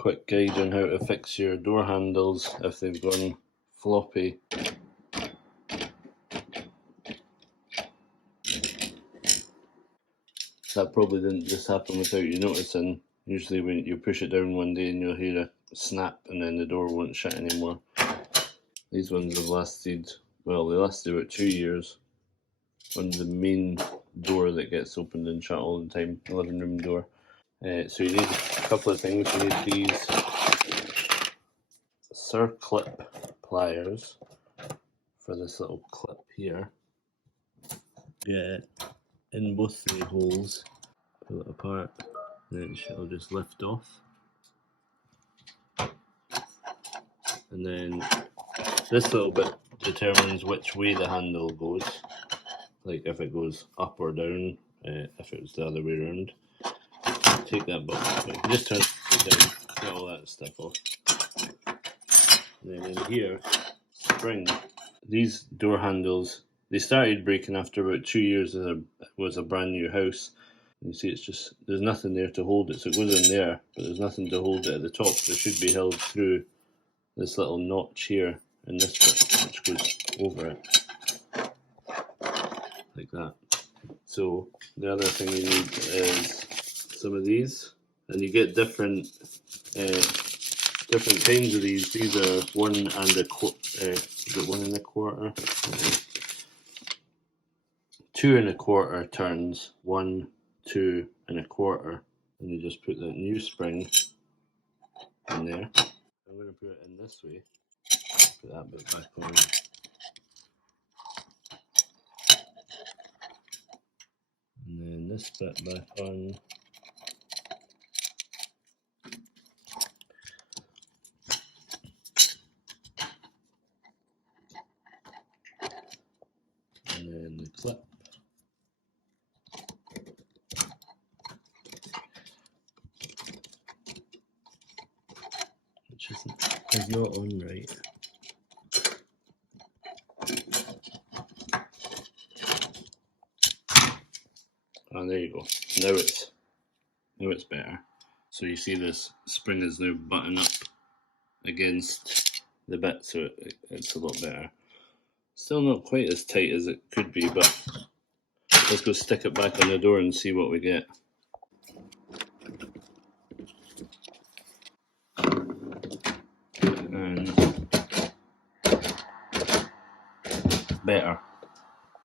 quick guide on how to fix your door handles if they've gone floppy. That probably didn't just happen without you noticing. Usually when you push it down one day and you'll hear a snap and then the door won't shut anymore. These ones have lasted, well, they lasted about 2 years on the main door that gets opened and shut all the time, the living room door. So you need a couple of things. You need these circlip pliers for this little clip here. Get it in both the holes, pull it apart, and then it'll just lift off. And then this little bit determines which way the handle goes, like if it goes up or down, if it was the other way around. Take that box, but just turn it down, get all that stuff off. And then in here, spring. These door handles, they started breaking after about 2 years as it was a brand new house. You see it's just, there's nothing there to hold it, so it goes in there, but there's nothing to hold it at the top. It should be held through this little notch here and this bit, which goes over it, like that. So the other thing you need is some of these, and you get different kinds of these. These are 1 1/4. Is it 1 1/4? 2 1/4 turns, 1, 2 1/4, and you just put that new spring in there. I'm going to put it in this way. Put that bit back on. And then this bit back on. And then the clip. Which is not on right. Oh, there you go. Now it's better. So you see this spring is now buttoned up against the bit, so it's a lot better. Still not quite as tight as it could be, but let's go stick it back on the door and see what we get. And better.